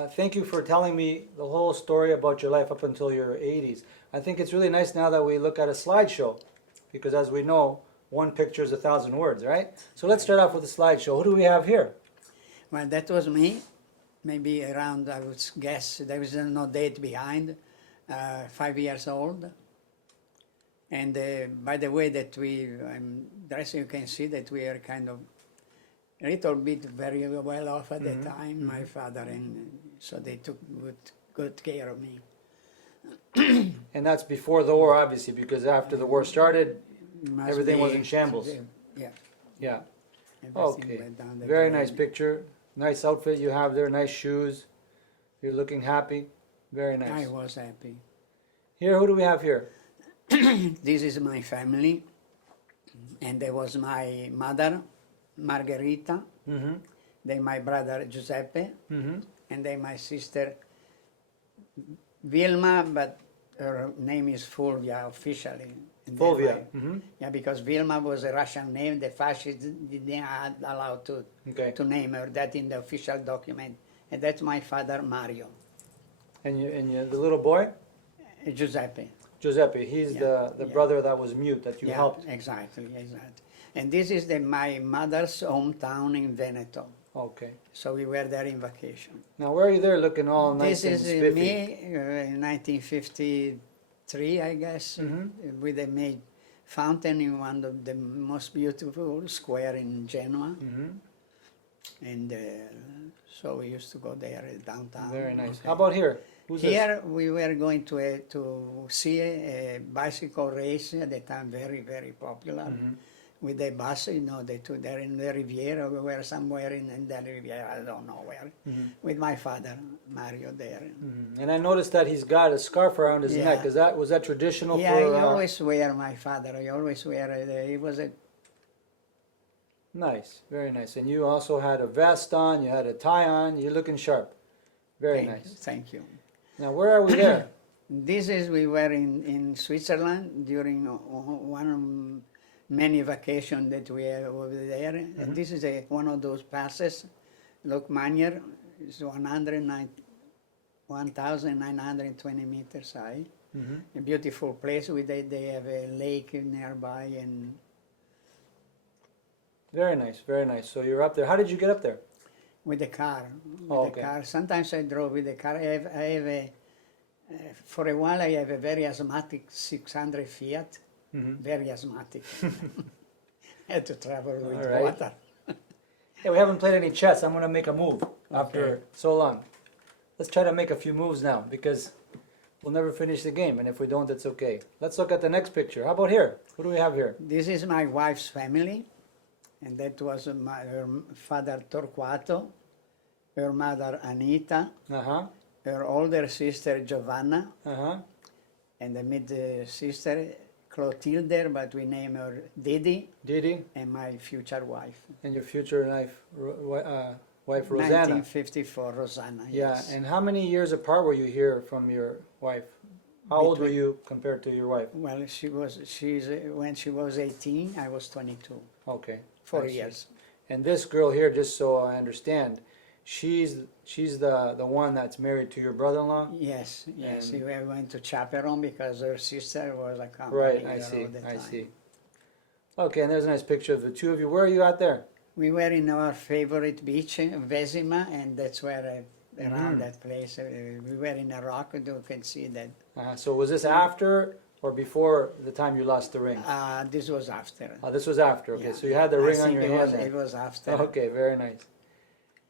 Thank you for telling me the whole story about your life up until your 80s. I think it's really nice now that we look at a slideshow, because as we know, one picture is 1,000 words, right? So let's start off with a slideshow. Who do we have here? Well, that was me. Maybe around, I would guess, there was no date behind, 5 years old. And by the way that I'm dressed, you can see that we are kind of a little bit very well off at the time, my father, and so they took good care of me. And that's before the war, obviously, because after the war started, everything was in shambles. Yeah. Yeah. Everything Okay. went down the Very drain. nice picture. Nice outfit you have there. Nice shoes. You're looking happy. Very nice. I was happy. Here, who do we have here? This is my family, and there was my mother, Margherita, Mm-hmm. then my brother Giuseppe, Mm-hmm. and then my sister Vilma, but her name is Fulvia officially. And then Fulvia. my- Mm-hmm. Yeah, because Vilma was a Russian name. The fascists didn't allow Okay. to name her that in the official document. And that's my father, Mario. And the little boy? Giuseppe. Giuseppe. He's Yeah, the yeah. brother that was mute that you Yeah, helped. exactly. And this is my mother's hometown in Veneto. Okay. So we were there in vacation. Now, where are you there looking all nice This and is spiffy? me in 1953, I guess, with a made fountain in one of the most beautiful square in Genoa. Mm-hmm. And so we used to go there downtown. Very nice. Okay. How about here? Who's Here we were going to see a bicycle race at the time, very, very popular. Mhm. With the bus, they took there in the Riviera, we were somewhere in the Riviera, I don't know where, with my father, Mario, there. Mhm. And I noticed that he's got a scarf around his Yeah. neck. Was that traditional Yeah, for? he always wear, my father, he always wear, he was a, Nice, very nice. And you also had a vest on. You had a tie on. You're looking sharp. Very nice. Thank you. Now, where are we there? We were in Switzerland during one of many vacations that we had over there. And this is one of those passes. Look, Manier is 1,920 meters high. A beautiful place. They have a lake nearby. And Very nice, very nice. So you're up there. How did you get up there? with the car. Okay. Sometimes I drove with the car. For a while I have a very asthmatic 600 Fiat. Very asthmatic. I had to travel with All right. water. Hey, we haven't played any chess. I'm going to make a move after so long. Let's try to make a few moves now because we'll never finish the game. And if we don't, it's okay. Let's look at the next picture. How about here? What do we have here? This is my wife's family, and that was her father Torquato, her mother Anita, Uh-huh. her older sister Giovanna, Uh-huh. and the mid-sister Clotilde, but we name her Didi, Didi and my future wife. and your future wife Rosanna. 1954, Rosanna, Yeah, yes. and how many years apart were you here from your wife? How old were you compared to your wife? Well, when she was 18, I was 22, Okay. 4 I see. years. And this girl here, just so I understand, she's the one that's married to your brother-in-law? Yes, yes. And- We went to chaperone because her sister was a company Right, I all see, the I time. see. Okay, and there's a nice picture of the two of you. Where are you at there? We were in our favorite beach, Vesima, and that's where around that place. We were in a rock, you can see that. So was this after or before the time you lost the ring? This was after. Oh, this was after, okay. Yeah. So you had the I ring on think your it hand was, there. it was after. Okay, very nice.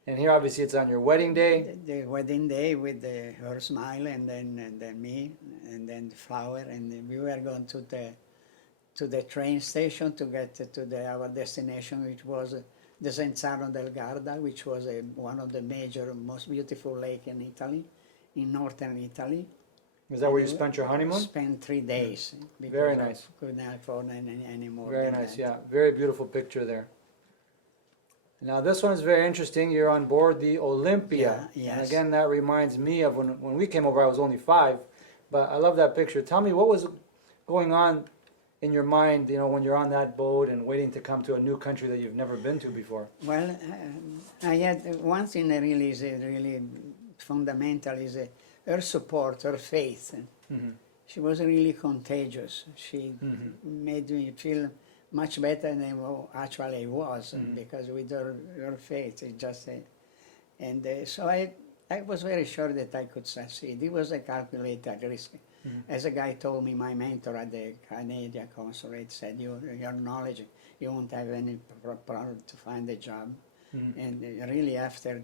And here obviously it's on your wedding day. The wedding day with her smile and then me and then the flower, and then we were going to the train station to get to our destination, which was the Zenzano del Garda, which was one of the major, most beautiful lake in Italy, in northern Italy. Is that where you spent your honeymoon? Spent 3 days. because Very I nice. couldn't afford any more. Very than nice, that. yeah. Very beautiful picture there. Now this one is very interesting. You're on board the Olympia. Yeah, yes. And again, that reminds me of when we came over, I was only 5. But I love that picture. Tell me, what was going on in your mind, when you're on that boat and waiting to come to a new country that you've never been to before? Well, I had once in a really fundamental is her support, her faith. She was really contagious. She made me feel much better than actually I was, because with her faith, it just, so I was very sure that I could succeed. It was a calculated risk. As a guy told me, my mentor at the Canadian consulate said, your knowledge, you won't have any problem to find a job. And really after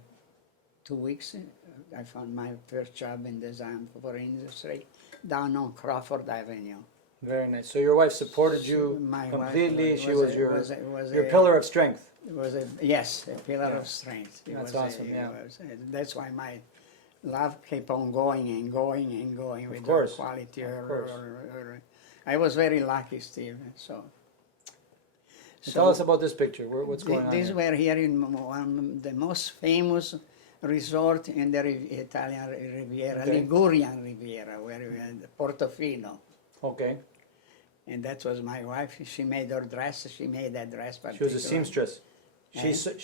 2 weeks, I found my first job in design for industry down on Crawford Avenue. Very nice. So your wife supported you My completely. wife She was your a- pillar of strength. It was yes, a pillar of strength. That's awesome, yeah. That's why my love kept on going and going and going with her course, quality. of course. I was very lucky, Steve. Tell us about this picture. What's going on These here? were here in one of the most famous resort in the Italian Riviera, Okay. Ligurian Riviera, where we had Portofino. Okay. And that was my wife. She made her dress. She made that dress. She was a particular. seamstress.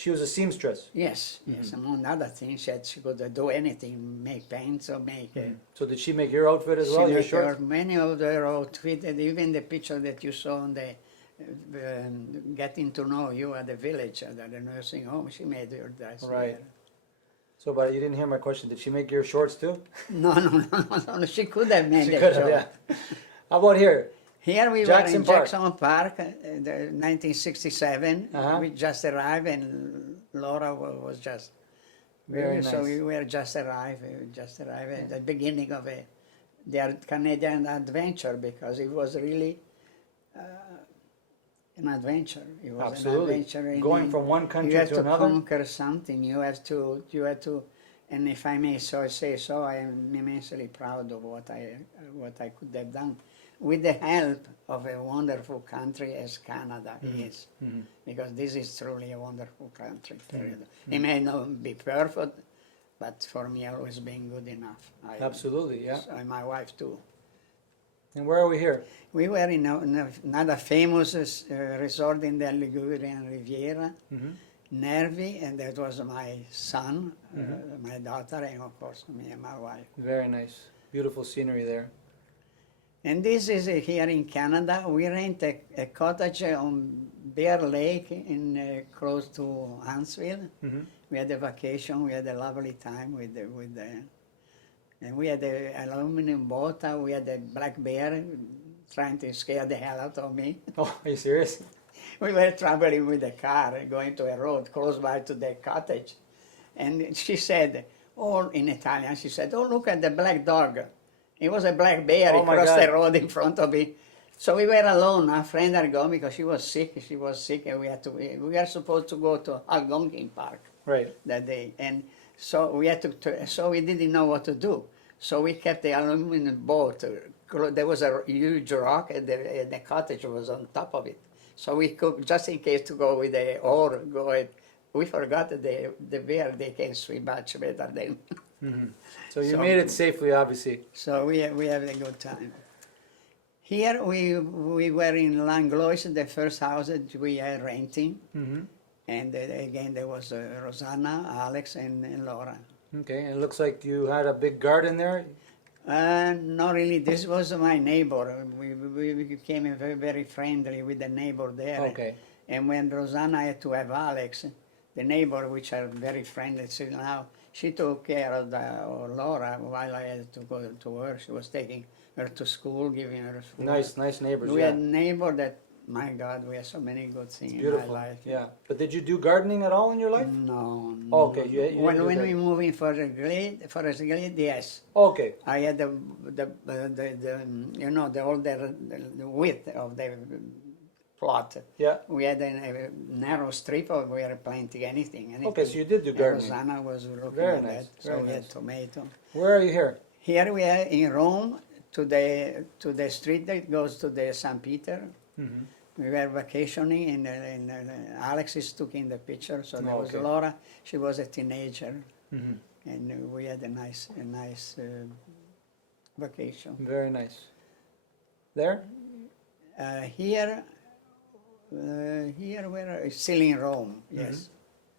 She was a seamstress. Yes, yes. Among other things, she could do anything, make pants or make. So did she make your outfit as She well? Your made shorts? many of their outfit, and even the picture that you saw on the getting to know you at the village, at the nursing home. She made her dress. Right. there. So, but you didn't hear my question. Did she make your shorts too? No, no. She could have made She it. could have, yeah. How about here? Here we Jackson were in Park. Jackson Park, 1967. Uh-huh. We just arrived, and Laura was just. Very So nice. we were just arrived at the beginning of their Canadian adventure, because it was really an adventure. It was Absolutely. an adventure. Going from one country you have to to another. conquer something. You have to, and if I may say so, I am immensely proud of what I could have done, with the help of a wonderful country as Canada is, because this is truly a wonderful country. It may not be perfect, but for me, always been good enough. Absolutely, yeah. And my wife too. And where are we here? We were in another famous resort in the Ligurian Riviera, Nervi, and that was my son, my daughter, and of course me and my wife. Very nice. Beautiful scenery there. And this is here in Canada. We rent a cottage on Bear Lake in close to Huntsville. We had a vacation. We had a lovely time and we had an aluminum boat. We had a black bear trying to scare the hell out of me. Oh, are you serious? We were traveling with a car, going to a road close by to the cottage. And she said, oh, in Italian, she said, oh, look at the black dog. It was a black bear. Oh He my crossed God. the road in front of me. So we were alone. Our friend had gone because she was sick, and we were supposed to go to Algonquin Park Right. that day. And so we had so we didn't know what to do. So we kept the aluminum boat. There was a huge rock, and the cottage was on top of it. So we could, just in case, to go with the oar, we forgot that the bear, they can swim much better than. So you made it safely, obviously. So we had a good time. Here we were in Langlois, the first house that we are renting. And again, there was Rosanna, Alex, and Laura. Okay, and it looks like you had a big garden there. Not really. This was my neighbor. We became very, very friendly with the neighbor there. Okay. And when Rosanna had to have Alex, the neighbor, which are very friendly still now, she took care of Laura while I had to go to work. She was taking her to school, giving her food. Nice neighbors. We yeah. had neighbor that, my God, we had so many good things in Beautiful. my life. Yeah. But did you do gardening at all in your life? No. Oh, okay. You didn't when do we that. moved in Forest Glade, yes. Okay. I had the width of the plot. Yeah. We had a narrow strip of we were planting anything. Okay, so you did do gardening. Rosanna was looking Very at nice, that. So very we had nice. tomato. Where are you here? Here we are in Rome to the street that goes to the St. Peter. We were vacationing, and Alexis took in the picture. So there was Okay. Laura. She was a teenager, and we had a nice vacation. Very nice. There? Here we're still in Rome. Yes.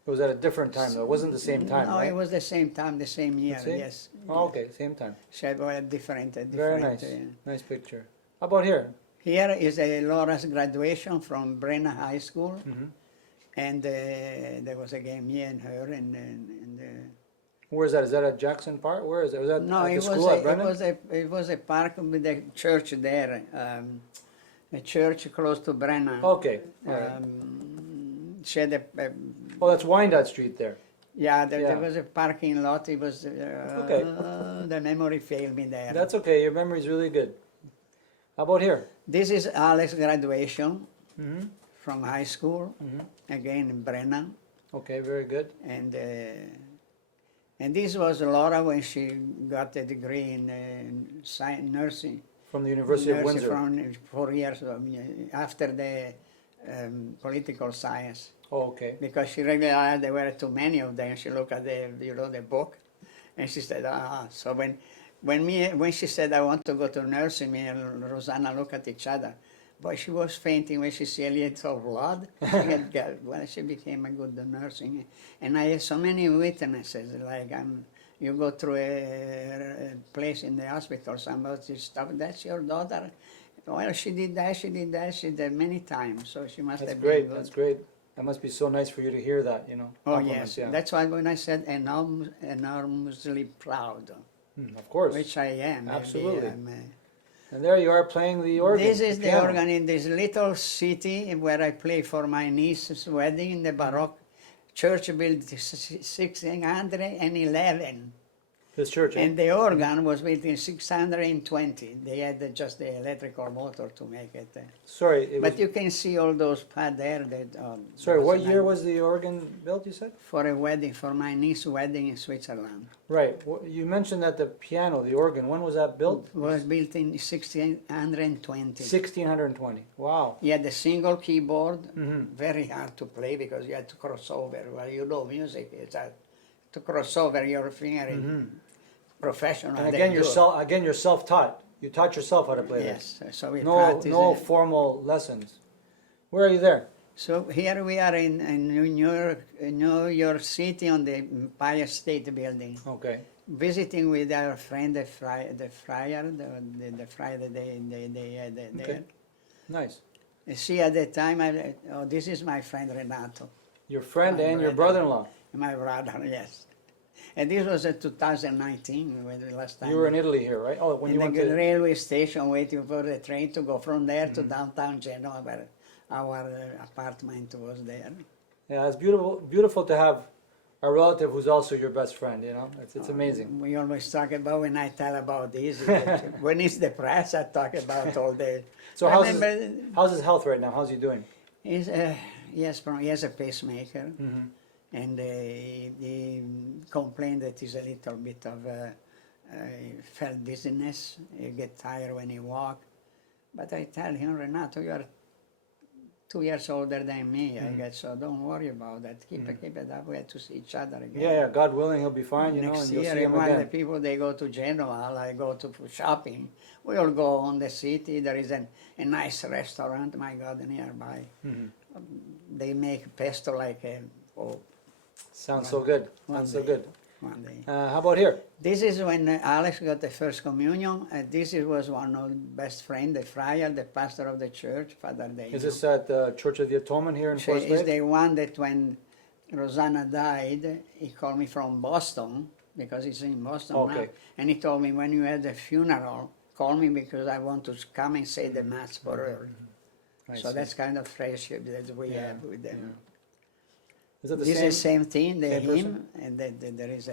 It was at a different time though. It wasn't the same time, No, right? it was the same time, the same year, Same? yes. Oh, okay, same time. So it was different. Very nice. Nice picture. How about here? Here is Laura's graduation from Brenna High School, and there was a game, me and her, and Where is that? Is that at Jackson Park? Where is it? Was that no, at the it school at was Brennan? it was a park with a church there, a church close to Brenna. Okay. All right. She had Oh, that's Wyandotte Street there. yeah, there Yeah. was a parking lot. It was Okay. The memory failed me there. That's okay. Your memory's really good. How about here? This is Alex's graduation Mm-hmm. from high school, again in Brenna. Okay, very good. And this was Laura when she got a degree in nursing. From the University of Nursing Windsor. from 4 years after the political science. Oh, okay. Because she realized there were too many of them. She looked at the book, and she said, So when she said, I want to go to nursing, me and Rosanna looked at each other. But she was fainting when she saw a little blood. Well, she became a good nursing. And I have so many witnesses, like you go through a place in the hospital, somebody stops, that's your daughter? Well, she did that many times, so she must That's have great. been good. That's great. That must be so nice for you to hear that, you know. Oh, compliments, yes. Yeah. That's why when I said enormously proud, Of course. which I am. Absolutely. I'm, And there you are playing the organ. this is the piano. organ in this little city where I play for my niece's wedding in the Baroque church built 1611. This church. And the organ was built in 620. They had just the electrical motor to make it. Sorry, it was, But you can see all those pads there. sorry, what year was the organ built, you said? For a wedding, for my niece's wedding in Switzerland. Right. You mentioned that the piano, the organ, when was that built? Was built in 1620. 1620. Wow. You had a single keyboard, very hard to play because you had to cross over. Well, you know music, it's hard to cross over your finger in professional. And they again, do. you're self-taught. You taught yourself how to play Yes, so we this. practice No it. formal lessons. Where are you there? So here we are in New York City on the Empire State Building, Okay. visiting with our friend the friar that they had there. Okay. Nice. You see, at the time, this is my friend Renato, Your friend My and your brother. brother-in-law. my brother, yes. And this was 2019, when the last time. You were in Italy here, right? Oh, when in you went the to... railway station waiting for the train to go from there to downtown Genoa, where our apartment was there. Yeah, it's beautiful to have a relative who's also your best friend, you know? It's amazing. We always talk about, when I tell about this, when it's the press, I talk about all the... So I how's remember- how's his health right now? How's he doing? he has a pacemaker, and he complained that he's a little bit of felt dizziness. He get tired when he walk. But I tell him, Renato, you are 2 years older than me, I guess, so don't worry about that. Keep it up. We have to see each other again. Yeah, God willing, he'll be fine, you know, Next and you'll year, see him while the again. people, they go to Genoa, I go to shopping. We all go on the city. There is a nice restaurant, my God, nearby. They make pesto like Sounds so good. one Sounds so day. good. one day. How about here? This is when Alex got the first communion. Was one of the best friend, the friar, the pastor of the church, Father Dave. Is this at the Church of the Atonement here in She Forest is Lake? the one that when Rosanna died, he called me from Boston, because he's in Boston now. Okay. And he told me, when you had the funeral, call me because I want to come and say the mass for her. I So see. that's kind of friendship that we Yeah, have with them. Is it the This same? is same thing, the same hymn, person? and there is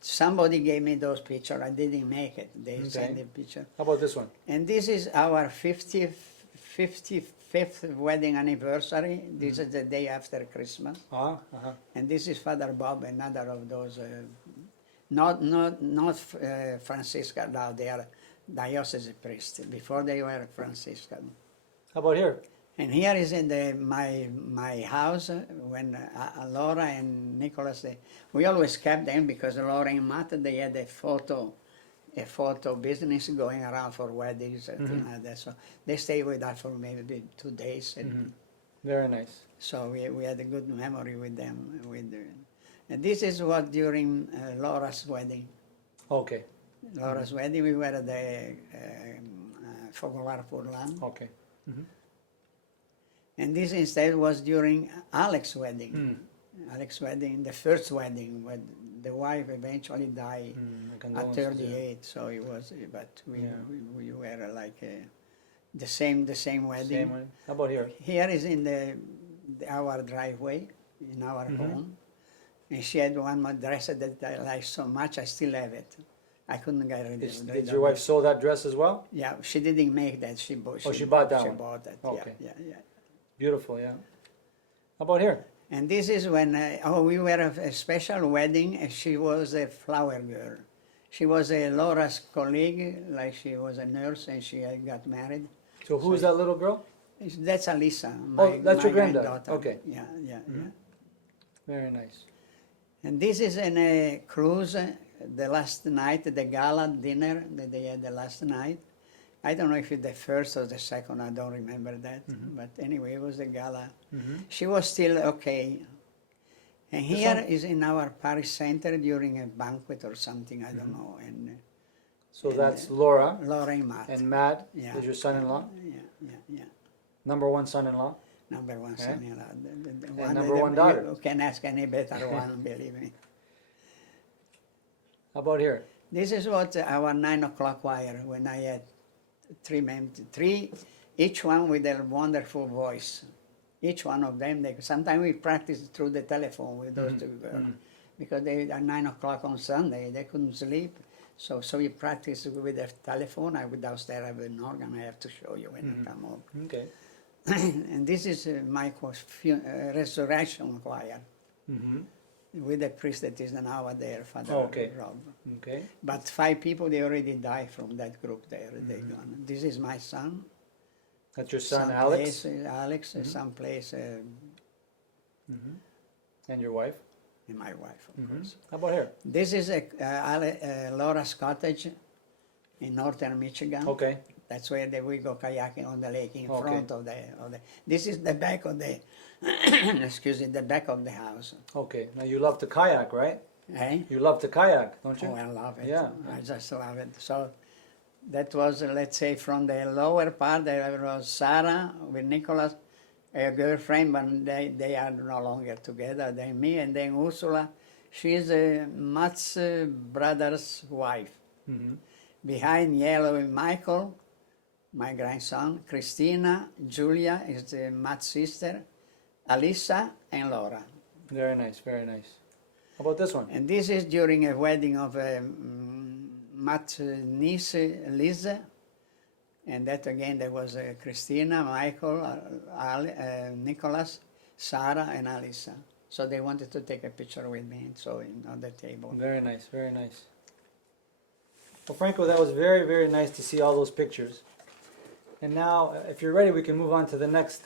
somebody gave me those pictures. I didn't make it. They sent the picture. How about this one? And this is our 55th wedding anniversary. This is the day after Christmas. And this is Father Bob, another of those, not Franciscan now, they are diocese priests. Before they were Franciscan. How about here? And here is in my house when Laura and Nicholas, we always kept them because Laura and Matt, they had a photo business going around for weddings and things like that. So they stayed with us for maybe 2 days. And Very nice. So we had a good memory with them. And this is what during Laura's wedding. Okay. Laura's wedding, we were at the Fogolar Furlan. Okay. And this instead was during Alex's wedding. Mm. Alex's wedding, the first wedding, when the wife eventually died at Condolences, 38. So it was, but Yeah. we were like the same wedding. Same way. How about here? Here is in our driveway, in our home. And she had one more dress that I like so much, I still have it. I couldn't get rid of it. Did your wife sew that dress as well? Yeah, she didn't make that. She bought. She bought that She one. bought it. Okay. Yeah. Beautiful, yeah. How about here? And this is when we were at a special wedding. And she was a flower girl. She was a Laura's colleague, like she was a nurse, and she got married. So who's that little girl? That's Alisa. That's your my granddaughter. granddaughter. Okay. Yeah. Very nice. And this is in a cruise. The last night, the gala dinner that they had the last night. I don't know if it's the first or the second, I don't remember that. But anyway, it was the gala. She was still okay. And here is in our parish center during a banquet or something, I don't know. And So that's Laura. Laura and Matt. And Matt Yeah. is your son-in-law? Yeah. Number one son-in-law? Number one Okay. son-in-law. And number one daughter. You can ask any better one, believe me. How about here? This is what our 9 o'clock choir, when I had three, each one with a wonderful voice. Each one of them, sometimes we practice through the telephone with those two girls. Because they at 9 o'clock on Sunday, they couldn't sleep. So we practice with the telephone. I would downstairs have an organ, I have to show you when you come home. Okay. And this is my resurrection choir. With the priest that is now there, Father Okay. Rob. Okay. But 5 people, they already died from that group there. They gone. This is my son. That's your son, Someplace, Alex? Alex, someplace, And your wife? and my wife, of course. How about here? This is Laura's cottage in northern Michigan. Okay. That's where we go kayaking on the lake in Okay. front of the. This is the back of the. excuse me, the back of the house. Okay. Now you love to kayak, right? Eh? You love to kayak, don't you? Oh, I love it. Yeah. I just love it. So that was, let's say, from the lower part, there was Sarah with Nicholas, a girlfriend, but they are no longer together. Then me, and then Ursula. She's Matt's brother's wife. Behind yellow is Michael, my grandson, Christina, Julia is Matt's sister, Alisa, and Laura. Very nice, very nice. How about this one? And this is during a wedding of Matt's niece, Lisa. And that again, there was Christina, Michael, Nicholas, Sarah, and Alisa. So they wanted to take a picture with me, so on the table. Very nice, very nice. Well, Franco, that was very, very nice to see all those pictures. And now, if you're ready, we can move on to the next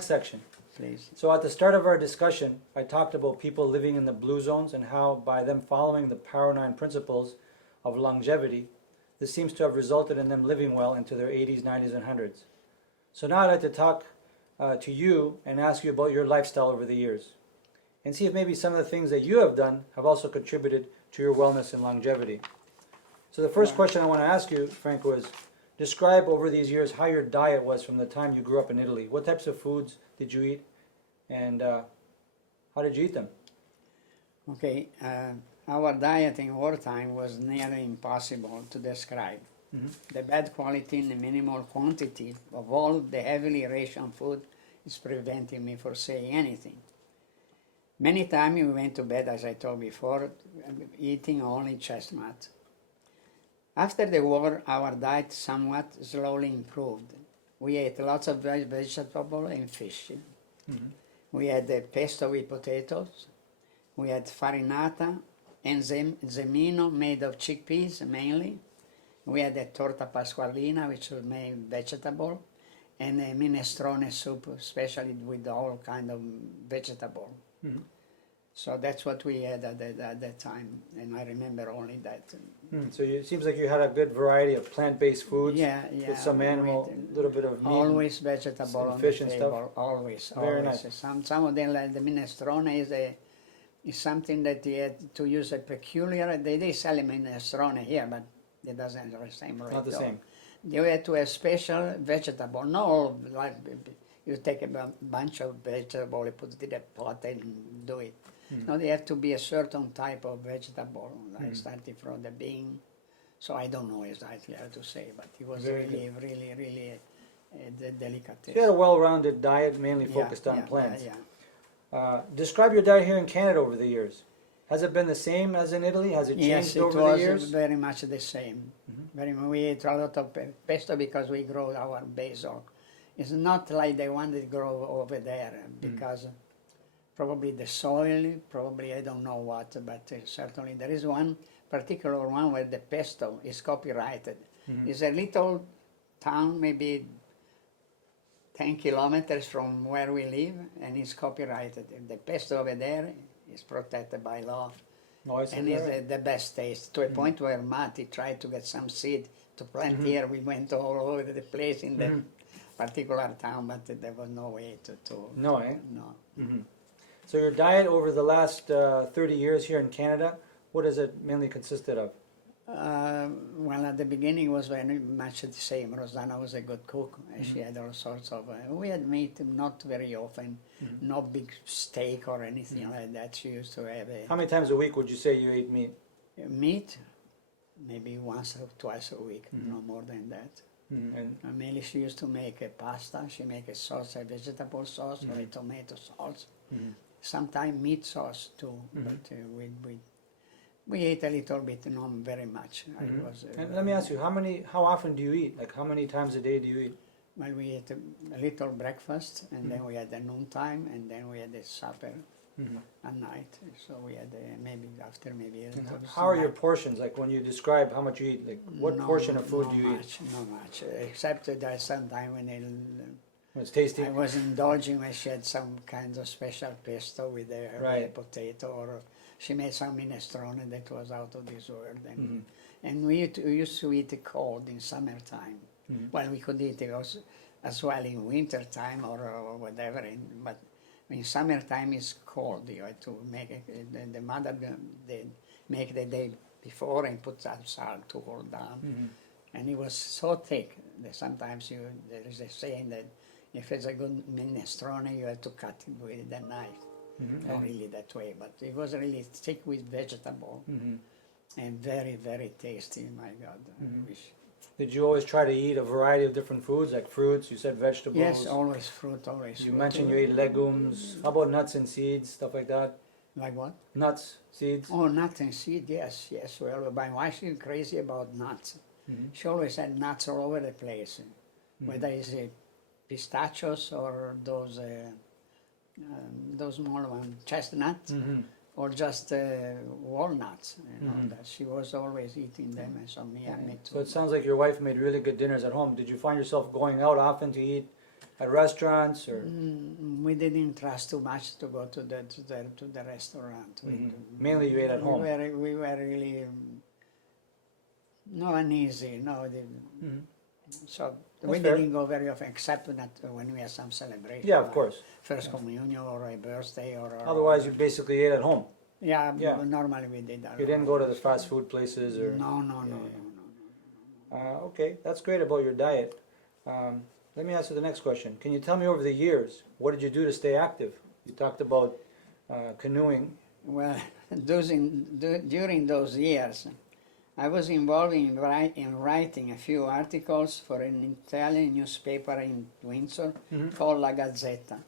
section. Please. So at the start of our discussion, I talked about people living in the blue zones and how by them following the Power 9 principles of longevity, this seems to have resulted in them living well into their 80s, 90s, and 100s. So now I'd like to talk to you and ask you about your lifestyle over the years and see if maybe some of the things that you have done have also contributed to your wellness and longevity. So the first question I want to ask you, Franco, is describe over these years how your diet was from the time you grew up in Italy. What types of foods did you eat, and how did you eat them? Okay, our diet in wartime was nearly impossible to describe. The bad quality and the minimal quantity of all the heavily rationed food is preventing me from saying anything. Many times we went to bed, as I told before, eating only chestnut. After the war, our diet somewhat slowly improved. We ate lots of vegetables and fish. We had pesto with potatoes. We had farinata and zemino made of chickpeas mainly. We had a torta pasqualina, which was made vegetable, and a minestrone soup, especially with all kind of vegetable. So that's what we had at that time, and I remember only that. So it seems like you had a good variety of plant-based foods Yeah, yeah. with some animal, a little bit of meat. Always vegetable and on fish the and table. stuff. Always, Very always. nice. Some of them, like the minestrone, is something that you had to use a peculiar. They sell minestrone here, but it doesn't have the same rate. Not the same. You had to have special vegetable. Not all, like you take a bunch of vegetable, you put it in a pot and do it. No, they have to be a certain type of vegetable, like starting from the bean. So I don't know exactly how to say, but it was Very really a delicatessen. You had a well-rounded diet, mainly Yeah, focused on yeah, plants. Yeah. Describe your diet here in Canada over the years. Has it been the same as in Italy? Has it Yes, changed it over was the years? very much the same. Very much. We eat a lot of pesto because we grow our basil. It's not like the one that grow over there because probably the soil, probably I don't know what, but certainly there is one particular one where the pesto is copyrighted. It's a little town, maybe 10 kilometers from where we live, and it's copyrighted. The pesto over there is protected by law. Oh, I see. And it's the best taste, to a point where Matti tried to get some seed to plant here. We went all over the place in that particular town, but there was no way to No, eh? No. So your diet over the last 30 years here in Canada, what has it mainly consisted of? Well, at the beginning it was very much the same. Rosanna was a good cook, and she had all sorts of. We had meat, not very often, no big steak or anything like that. She used to have How many times a week would you say you ate meat? meat, maybe once or twice a week, no more than that. And Mainly she used to make a pasta. She make a sauce, a vegetable sauce or a tomato sauce. Sometimes meat sauce too, but we ate a little bit, not very much. And let me ask you, how often do you eat? Like how many times a day do you eat? Well, we ate a little breakfast, and then we had the noon time, and then we had the supper at night. So we had maybe after maybe a little How are your snack. portions? Like when you describe how much you eat, like what portion of food do you eat? Not much, except that sometime when It's tasty. I was indulging when she had some kind of special pesto with a Right. potato, or she made some minestrone that was out of this world. And we used to eat it cold in summertime. Well, we could eat it also, as well in winter time or whatever, but in summertime it's cold. You have to make it, the mother they make the day before and put some salt to cool down. And it was so thick that sometimes there is a saying that if it's a good minestrone, you have to cut it with a knife. Not really that way, but it was really thick with vegetable and very, very tasty. My God, I wish. Did you always try to eat a variety of different foods, like fruits? You said vegetables. Yes, always fruit, always. You fruit. mentioned you ate legumes. How about nuts and seeds, stuff like that? Like what? Nuts, seeds. Oh, nuts and seed, yes. Well, my wife is crazy about nuts. She always had nuts all over the place, whether it's pistachios or those small ones, chestnuts, or just walnuts. That she was always eating them, and so me too. So it sounds like your wife made really good dinners at home. Did you find yourself going out often to eat at restaurants, or We didn't trust too much to go to the restaurant. mainly you ate at home? We were really no uneasy. No, so That's we fair. didn't go very often, except that when we had some celebration. Yeah, of like course. First communion or a birthday or. Otherwise, you basically ate at home. Yeah, Yeah. normally we did that. You didn't go to the fast food places, or No. okay, that's great about your diet. Let me ask you the next question. Can you tell me over the years, what did you do to stay active? You talked about canoeing. Well, during those years, I was involved in writing a few articles for an Italian newspaper in Windsor called La Gazzetta.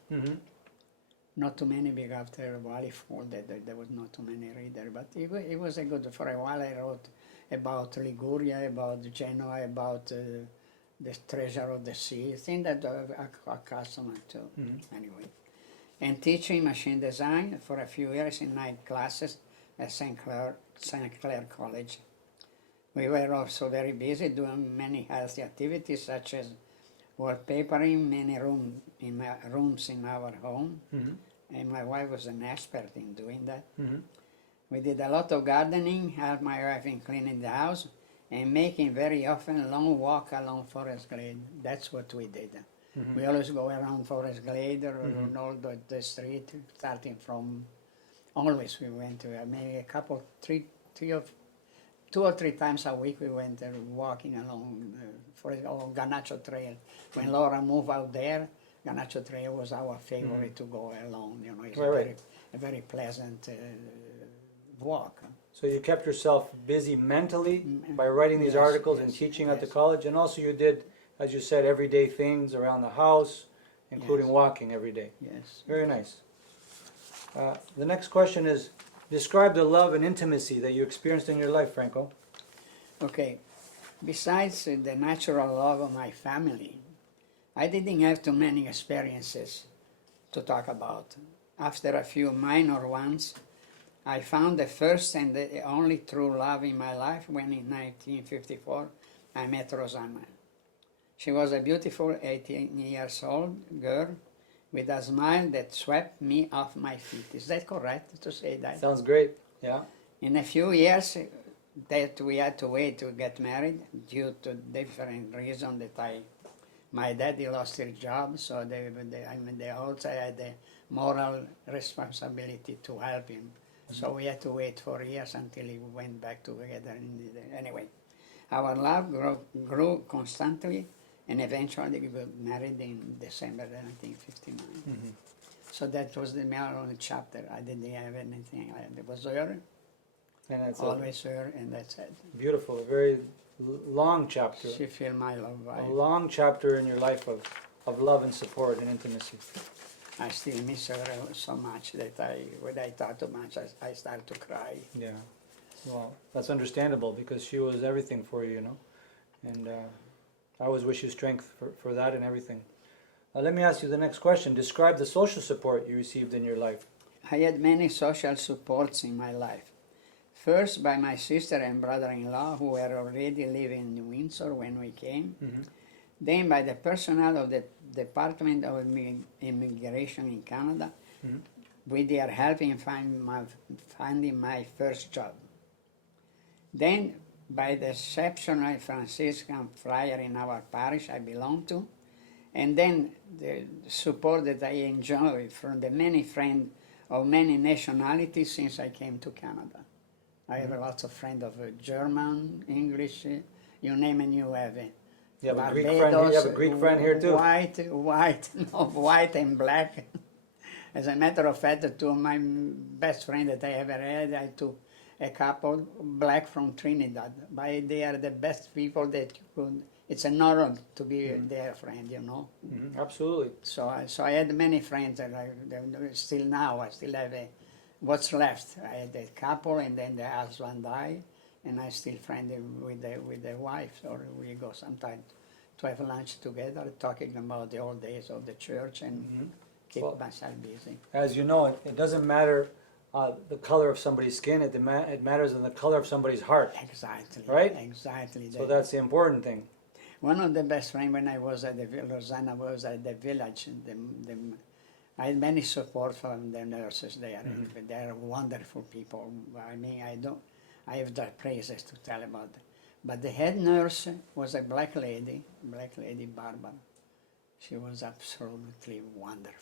Not too many, because after a while it folded, there was not too many readers, but it was a good, for a while I wrote about Liguria, about Genoa, about the treasure of the sea, things that are accustomed to, anyway. And teaching machine design for a few years in night classes at St. Clair College. We were also very busy doing many healthy activities, such as wallpapering many rooms in our home, and my wife was an expert in doing that. Mm-hmm. We did a lot of gardening, helped my wife in cleaning the house, and making very often long walk along Forest Glade. That's what we did. Mm-hmm. We always go around Forest Glade or Mhm. all the street, starting from, always we went to, maybe a couple, two or three times a week we went walking along Ganacho Trail. When Laura moved out there, Ganacho Trail was our favorite to go along. You know, it's Right. a very pleasant walk. So you kept yourself busy mentally Mm, by writing these yes, articles and yes, teaching at the yes. college, and also you did, as you said, everyday things around the house, including Yes. walking every day. Yes. Very nice. The next question is, describe the love and intimacy that you experienced in your life, Franco. Okay. Besides the natural love of my family, I didn't have too many experiences to talk about. After a few minor ones, I found the first and the only true love in my life when in 1954 I met Rosanna. She was a beautiful 18 years old girl with a smile that swept me off my feet. Is that correct to say that? Sounds great. Yeah. In a few years that we had to wait to get married due to different reasons my daddy lost his job, so they also had the moral responsibility to help him. So we had to wait 4 years until he went back together. Anyway, our love grew constantly, and eventually we were married in December 1959. Mm-hmm. So that was the only chapter. I didn't have anything. It was her, And that's always her, and that's it. beautiful, a very long chapter. She feel my love A vibe. long chapter in your life of love and support and intimacy. I still miss her so much that when I talk too much, I start to cry. Yeah. Well, that's understandable because she was everything for you, you know. And I always wish you strength for that and everything. Let me ask you the next question. Describe the social support you received in your life. I had many social supports in my life. First, by my sister and brother-in-law, who were already living in Windsor when we came. Mm-hmm. Then by the personnel of the Department of Immigration in Canada, Mm-hmm. with their help in finding my first job. Then by the exceptional Franciscan friar in our parish I belong to, and then the support that I enjoy from the many friends of many nationalities since I came to Canada. I have lots of friends of German, English, you name it, you have it. You have a Greek friend here. You have a Greek friend here too. White and black. As a matter of fact, two of my best friends that I ever had, I took a couple black from Trinidad. But they are the best people that you could. It's an honor to be their friend, you know. Mm-hmm. Absolutely. So I had many friends that still now I still have what's left. I had a couple, and then the husband died. And I still friend with the wife, or we go sometimes to have lunch together, talking about the old days of the church and keep myself busy. As you know, it doesn't matter the color of somebody's skin. It matters in the color of somebody's heart. Exactly. Right? Exactly. So that's the important thing. One of the best friends when I was at Rosanna was at the village. I had many support from the nurses there. They're wonderful people. I mean, I have the praises to tell about them. But the head nurse was a black lady Barbara. She was absolutely wonderful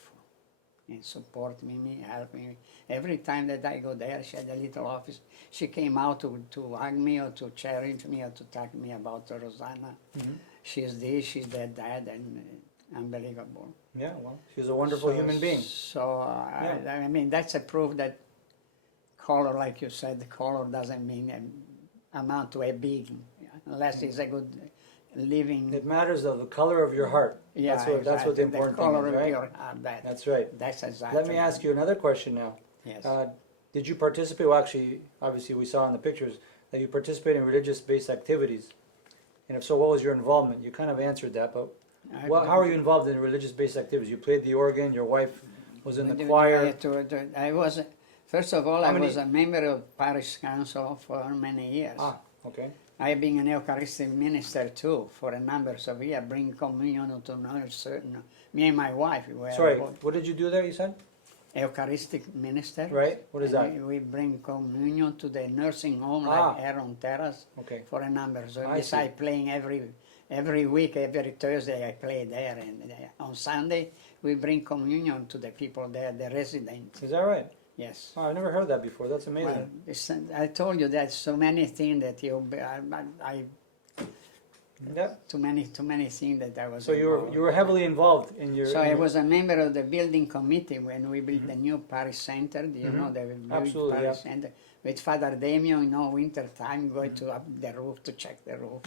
and support me, help me. Every time that I go there, she had a little office. She came out to hug me or to cherish me or to talk to me about Rosanna. Mm-hmm. She's this, she's that, and unbelievable. Yeah, well, she's a wonderful human being. So, I mean, that's a proof that color, like you said, the color doesn't mean amount to a being, unless it's a good living. It matters though, the color of your heart. Yeah, that's what the important thing color is, of right? your heart, That's right. That's exactly. Let me ask you another question now. Yes. Did you participate? Well, actually, obviously, we saw in the pictures that you participate in religious-based activities. And if so, what was your involvement? You kind of answered that, but how are you involved in religious-based activities? You played the organ. Your wife was in the choir. I was, first of all, I was a member of parish council for many years. Ah, okay. I have been an Eucharistic minister too for a number of years, bring communion to certain. Me and my wife. Sorry, what did you do there? You said Eucharistic minister. Right. What is And that? we bring communion to the nursing home Ah. like Aaron Terrace Okay. for a number. So I besides playing every week, every Thursday I play there, and on Sunday we bring communion to the people there, the residents. Is that right? Yes. Oh, I've never heard that before. That's amazing. Well, I told you there's so many things that Yeah. too many things that I was. So involved. you were heavily involved in your. So in I your- was a member of the building committee when we built the new parish center. Do you know the big Absolutely, parish yeah. center? With Father Damien, winter time, going to up the roof to check the roof.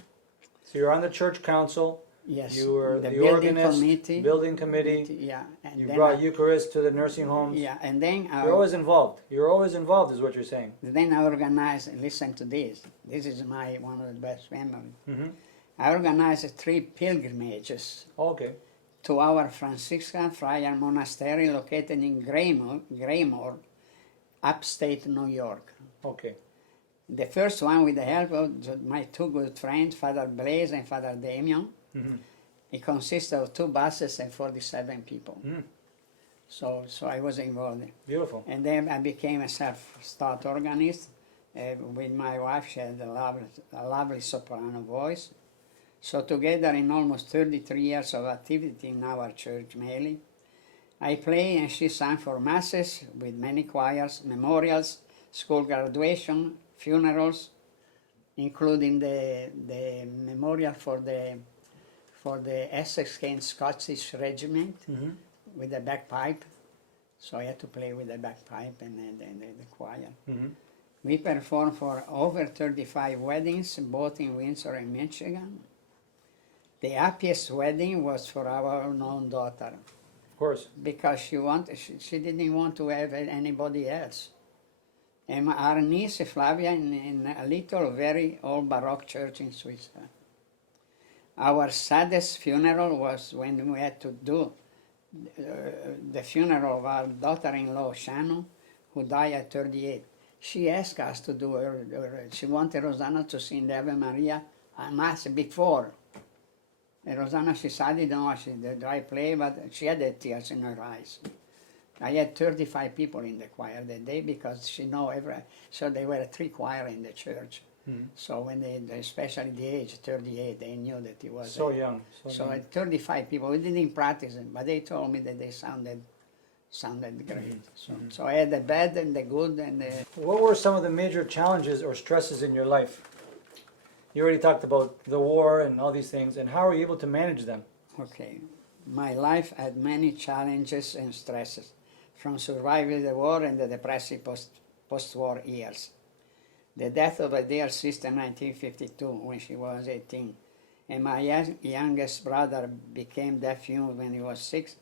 So you're on the church council. Yes. You were the building organist, committee. building committee. Yeah. And You then brought Eucharist to the nursing homes. yeah, and then You're always involved. You're always involved, is what you're saying. then I organized. Listen to this. This is one of the best memories. Mm-hmm. I organized 3 pilgrimages Okay. to our Franciscan Friar Monastery located in Graymore, upstate New York. Okay. The first one with the help of my 2 good friends, Father Blaise and Father Damien. Mm-hmm. It consists of 2 buses and 47 people. Mm. So I was involved. Beautiful. And then I became a self-taught organist with my wife. She had a lovely soprano voice. So together in almost 33 years of activity in our church mainly, I play and she sang for masses with many choirs, memorials, school graduation, funerals, including the memorial for the Essex Kent Scottish Regiment Mm-hmm. with the bagpipe. So I had to play with the bagpipe and the choir. Mm-hmm. We performed for over 35 weddings, both in Windsor and Michigan. The happiest wedding was for our unknown daughter, Of course. because she didn't want to have anybody else. And our niece Flavia in a little, very old Baroque church in Switzerland. Our saddest funeral was when we had to do the funeral of our daughter-in-law Shannon, who died at 38. She asked us to do she wanted Rosanna to sing the Ave Maria at Mass before. And Rosanna, she decided, no, do I play? But she had the tears in her eyes. I had 35 people in the choir that day because she know so there were 3 choir in the church. Mm-hmm. So when especially the age, 38, they knew that it was So young. so young. at 35 people, we didn't practice it, but they told me that they sounded great. So I had the bad and the good and the... What were some of the major challenges or stresses in your life? You already talked about the war and all these things, and how are you able to manage them? Okay, my life had many challenges and stresses, from surviving the war and the depressive post-war years. The death of a dear sister in 1952 when she was 18, and my youngest brother became deaf-mute when he was 6,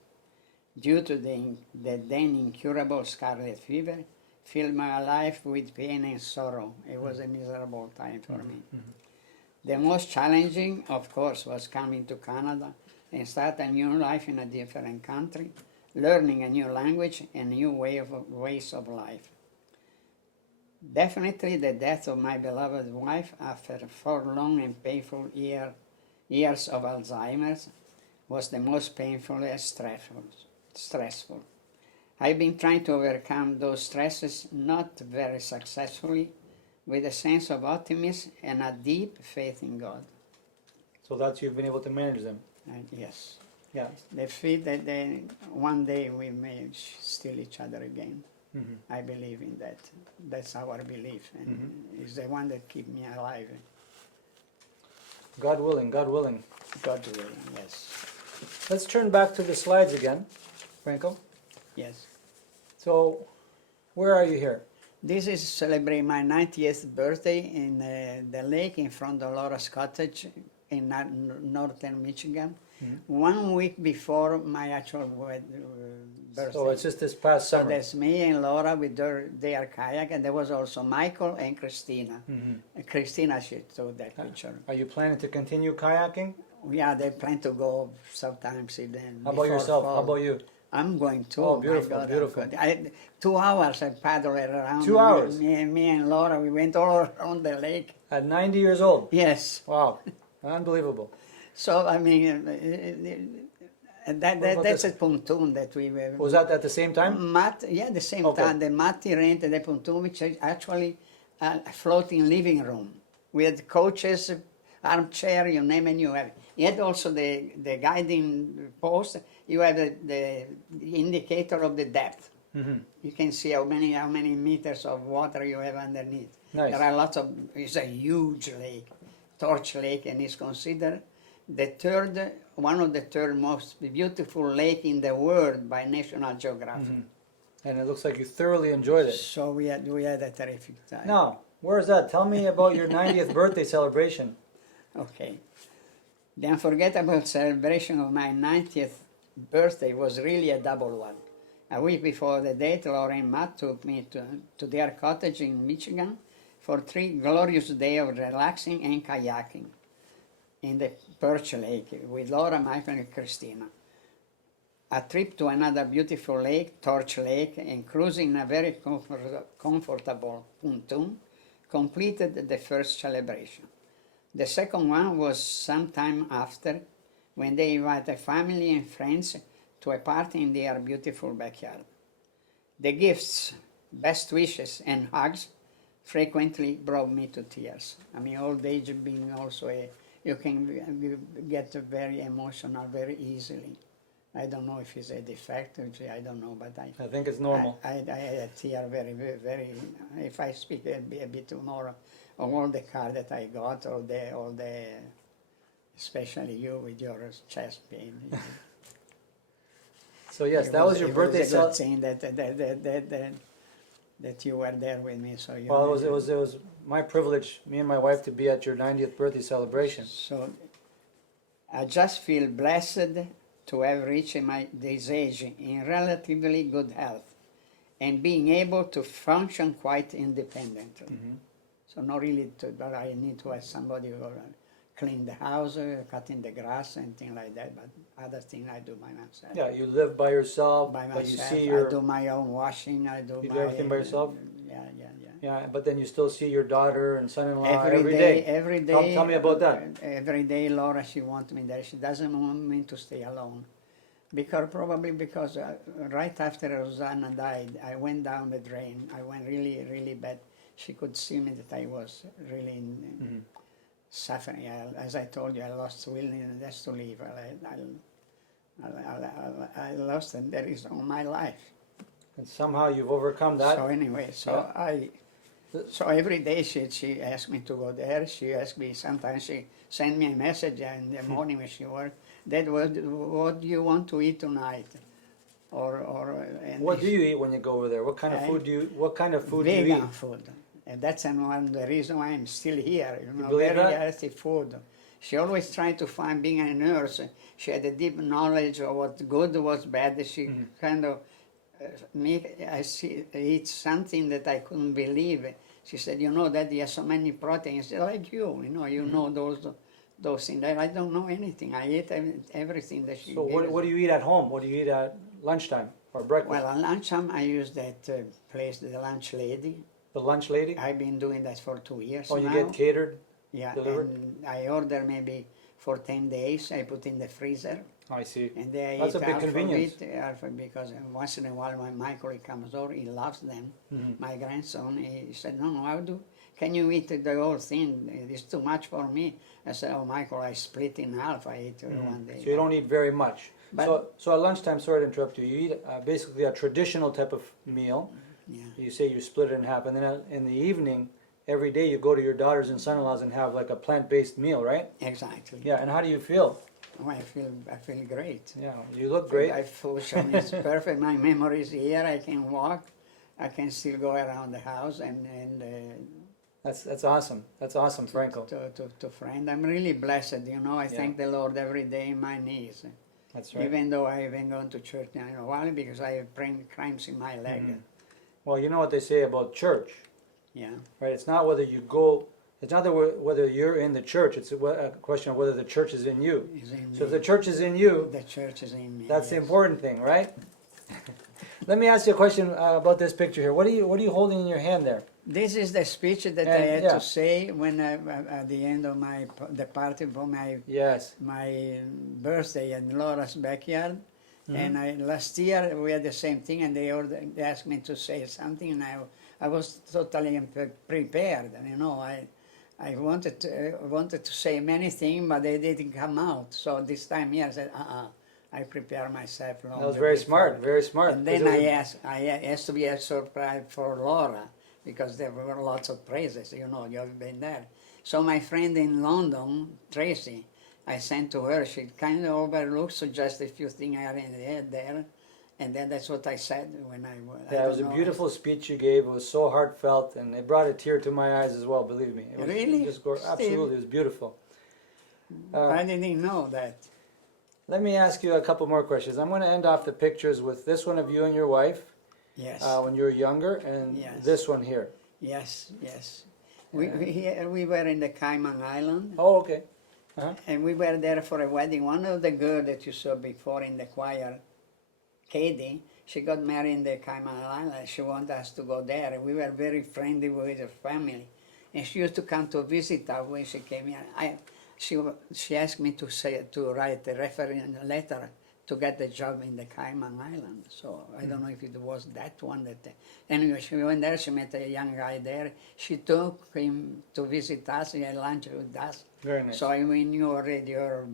due to the then incurable scarlet fever, filled my life with pain and sorrow. It was a miserable time for me. Mm-hmm. The most challenging, of course, was coming to Canada and start a new life in a different country, learning a new language and new ways of life. Definitely the death of my beloved wife after 4 long and painful years of Alzheimer's was the most painful and stressful. I've been trying to overcome those stresses, not very successfully, with a sense of optimism and a deep faith in God. So that's you've been able to manage them. Yes. Yeah. The faith that one day we may steal each other again. Mm-hmm. I believe in that. That's our belief, and it's the one that keeps me alive. God willing, God willing. God willing, yes. Let's turn back to the slides again, Franco. Yes. So, where are you here? This is celebrating my 90th birthday in the lake in front of Laura's cottage in northern Michigan. 1 week before my actual birthday. So it's just this past So summer. that's me and Laura with their kayak, and there was also Michael and Christina. And Christina, she took that picture. Are you planning to continue kayaking? Yeah, they plan to go sometimes even. How about before yourself? fall. How about you? I'm going too. Oh, my beautiful, God, beautiful. 2 hours I paddled around. 2 hours? Me and Laura, we went all around the lake. At 90 years old? Yes. Wow, unbelievable. So, I mean, And What about that's this? a pontoon that we were. Was that at the same time? Yeah, the same Okay. time. The Matti rented the pontoon, which is actually a floating living room with coaches, armchair, you name it, you have it. Yet also the guiding post, you have the indicator of the depth. Mm-hmm. You can see how many meters of water you have underneath. Nice. There are lots of. It's a huge lake, Torch Lake, and it's considered one of the third most beautiful lake in the world by National Geographic. Mm-hmm. And it looks like you thoroughly enjoyed it. So we had a terrific time. Now, where's that? Tell me about your 90th birthday celebration. Okay. The unforgettable celebration of my 90th birthday was really a double one. A week before the date, Laura and Matt took me to their cottage in Michigan for 3 glorious days of relaxing and kayaking in the Perch Lake with Laura, Michael, and Christina. A trip to another beautiful lake, Torch Lake, and cruising in a very comfortable pontoon completed the first celebration. The second one was sometime after, when they invited family and friends to a party in their beautiful backyard. The gifts, best wishes, and hugs frequently brought me to tears. I mean, old age being also you can get very emotional very easily. I don't know if it's a defect, which I don't know, but I think it's normal. I had a tear very. If I speak a bit more of all the cards that I got, all the, especially you with your chest pain. So yes, that was your birthday It was a good thing that you were there with me. So you. Well, it was my privilege, me and my wife, to be at your 90th birthday celebration. So I just feel blessed to have reached this age in relatively good health and being able to function quite independently. Mm-hmm. So not really that I need to have somebody who clean the house, cutting the grass and things like that, but other things I do by myself. Yeah, you live by yourself, By but you myself, see your... I do my own washing, I do You do my... everything by yourself? Yeah. Yeah, but then you still see your daughter and son-in-law Every day. Tell me about that. Every day, Laura, she wants me there. She doesn't want me to stay alone. Probably because right after Rosanna died, I went down the drain. I went really, really bad. She could see me that I was really suffering. As I told you, I lost willingness to live. I lost and there is all my life. And somehow you've overcome that. So anyway, so every day she asked me to go there. She asked me, sometimes she sent me a message in the morning when she worked, Dad, what do you want to eat tonight? What do you eat when you go over there? What kind of food do you eat? Vegan food. And that's one of the reasons why I'm still here. You know, believe very that? healthy food. She always tried to find, being a nurse, she had a deep knowledge of what good was bad. She kind of eat something that I couldn't believe. She said, you know, Daddy has so many proteins, like you know those things. I don't know anything. I eat everything that she So gave what us. do you eat at home? What do you eat at lunchtime or breakfast? Well, at lunchtime I use that place, the Lunch Lady. The lunch lady? I've been doing that for 2 years Oh, now. you get catered? Yeah, delivered? and I order maybe for 10 days. I put in the freezer. Oh, I see. And they That's eat a big half convenience. of it, because once in a while when Michael comes over, he loves them. My grandson, he said, no, can you eat the whole thing? It's too much for me. I said, oh, Michael, I split in half. I eat one day. So you don't eat very much. But- So at lunchtime, sorry to interrupt you, you eat basically a traditional type of meal. Yeah. You say you split it in half, and then in the evening, every day you go to your daughters and son-in-laws and have like a plant-based meal, right? Exactly. Yeah, and how do you feel? Oh, I feel great. Yeah, you look great. I function is perfect. My memory is here. I can walk. I can still go around the house and That's awesome. That's awesome, Franco. to friend. I'm really blessed. I thank the Lord every day in my knees. That's right. Even though I haven't gone to church in a while because I have cramps in my leg. Well, you know what they say about church, Yeah. right? It's not whether you go. It's not whether you're in the church. It's a question of whether the church is in you. Is in So if me. the church is in you, The church is in me. that's the yes. important thing, right? Let me ask you a question about this picture here. What are you holding in your hand there? This is the speech that I And, had yeah. to say when at the end of the party for Yes. my birthday in Laura's backyard. Mm-hmm. And last year we had the same thing, and they asked me to say something, and I was totally prepared. You know, I wanted to say many things, but they didn't come out. So this time here I said, I prepare myself. That was very smart, very smart. And then I asked to be a surprise for Laura, because there were lots of praises, you know, you've been there. So my friend in London, Tracy, I sent to her, she kind of overlooked, so just a few things I already had there. And then that's what I said when Yeah, it was a beautiful speech you gave. It was so heartfelt, and it brought a tear to my eyes as well, believe me. It was Really? Just absolutely, it was beautiful. I didn't know that. Let me ask you a couple more questions. I'm going to end off the pictures with this one of you and your wife Yes. when you were younger, and Yes. this one here. Yes, yes. We were in the Cayman Island, Oh, okay. and we were there for a wedding. One of the girls that you saw before in the choir, Katie, she got married in the Cayman Island. She wanted us to go there. We were very friendly with her family. And she used to come to visit us when she came here. She asked me to write a reference letter to get the job in the Cayman Island. So I don't know if it was that one that... Anyway, she went there, she met a young guy there. She took him to visit us, he had lunch with us. Very nice. So we knew already her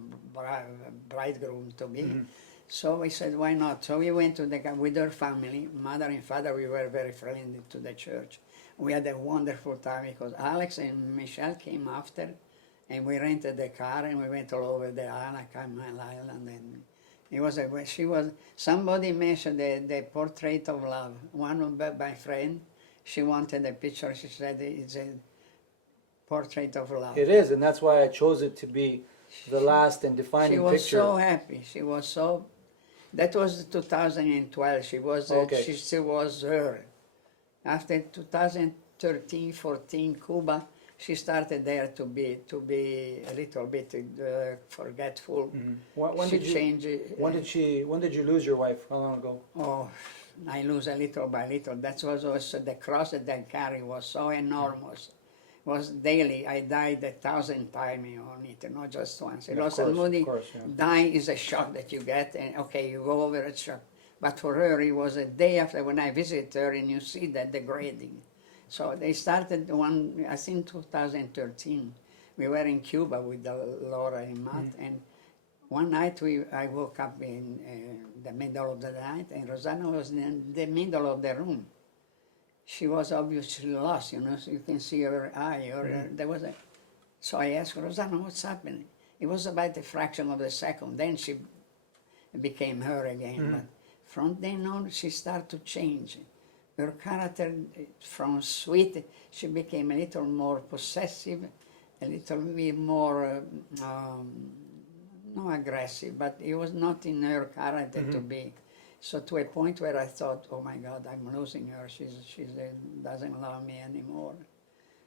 bridegroom to be. Mm-hmm. So we said, why not? So we went to with her family, mother and father. We were very friendly to the church. We had a wonderful time because Alex and Michelle came after, and we rented the car and we went all over the island, Cayman Island. And it was somebody mentioned the portrait of love. One of my friend, she wanted a picture. She said it's a portrait of love. It is, and that's why I chose it to be the last and defining picture. She was so happy. She was so... That was 2012. She was. Okay. She still was her. After 2013, 14, Cuba, she started there to be a little bit forgetful. Mm-hmm. When did you lose your wife? How long ago? Oh, I lose a little by little. That was also the cross that I carried was so enormous. It was daily. I died 1,000 times on it, not just once. You know, somebody dying is a shock that you get, and okay, you go over a shock. But for her, it was a day after when I visited her, and you see that degrading. So they started I think 2013. We were in Cuba with Laura and Matt, and one night I woke up in the middle of the night, and Rosanna was in the middle of the room. She was obviously lost, you know, so you can see her eye. There was so I asked Rosanna, what's happening? It was about a fraction of a second. Then she became her again. But from then on, she started to change. Her character, from sweet, she became a little more possessive, a little bit more, not aggressive, but it was not in her character to be. So to a point where I thought, oh my God, I'm losing her. She doesn't love me anymore.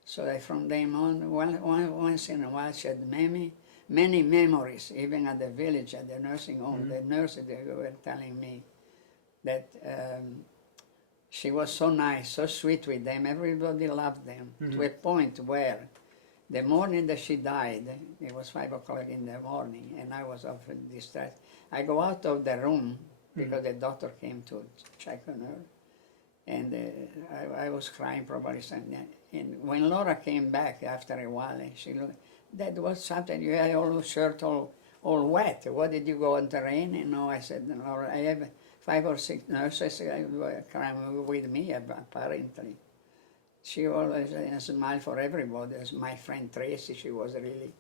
So from then on, once in a while, she had many memories, even at the village, at the nursing home. The nurses, they were telling me that she was so nice, so sweet with them. Everybody loved them, to a point where the morning that she died, it was 5 o'clock in the morning, and I was often distressed. I go out of the room, because the doctor came to check on her, and I was crying probably something. And when Laura came back after a while, she looked, that was something, you had your shirt all wet. What did you go on the rain? And no, I said, Laura, I have 5 or 6 nurses crying with me, apparently. She always smiled for everybody. As my friend Tracy, she was really...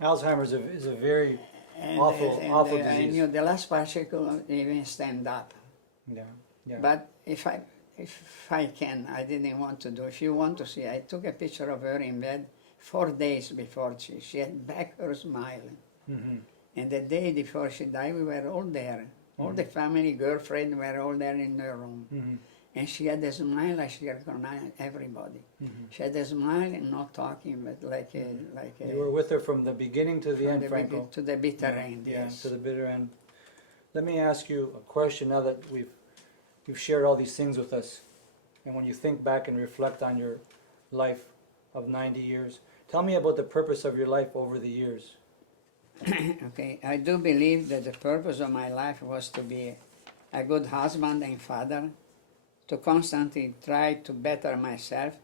Alzheimer's is a very awful disease. I knew the last part she couldn't even stand up. Yeah. But if I can, I didn't want to do. If you want to see, I took a picture of her in bed 4 days before she had back her smile. And the day before she died, we were all there. All the family, girlfriend, were all there in her room. And she had a smile like she recognized everybody. She had a smile and not talking, but like a... You were with her from the beginning to the end, Franco. To the bitter end, yes. To the bitter end. Let me ask you a question now that you've shared all these things with us. and when you think back and reflect on your life of 90 years, tell me about the purpose of your life over the years. Okay, I do believe that the purpose of my life was to be a good husband and father, to constantly try to better myself,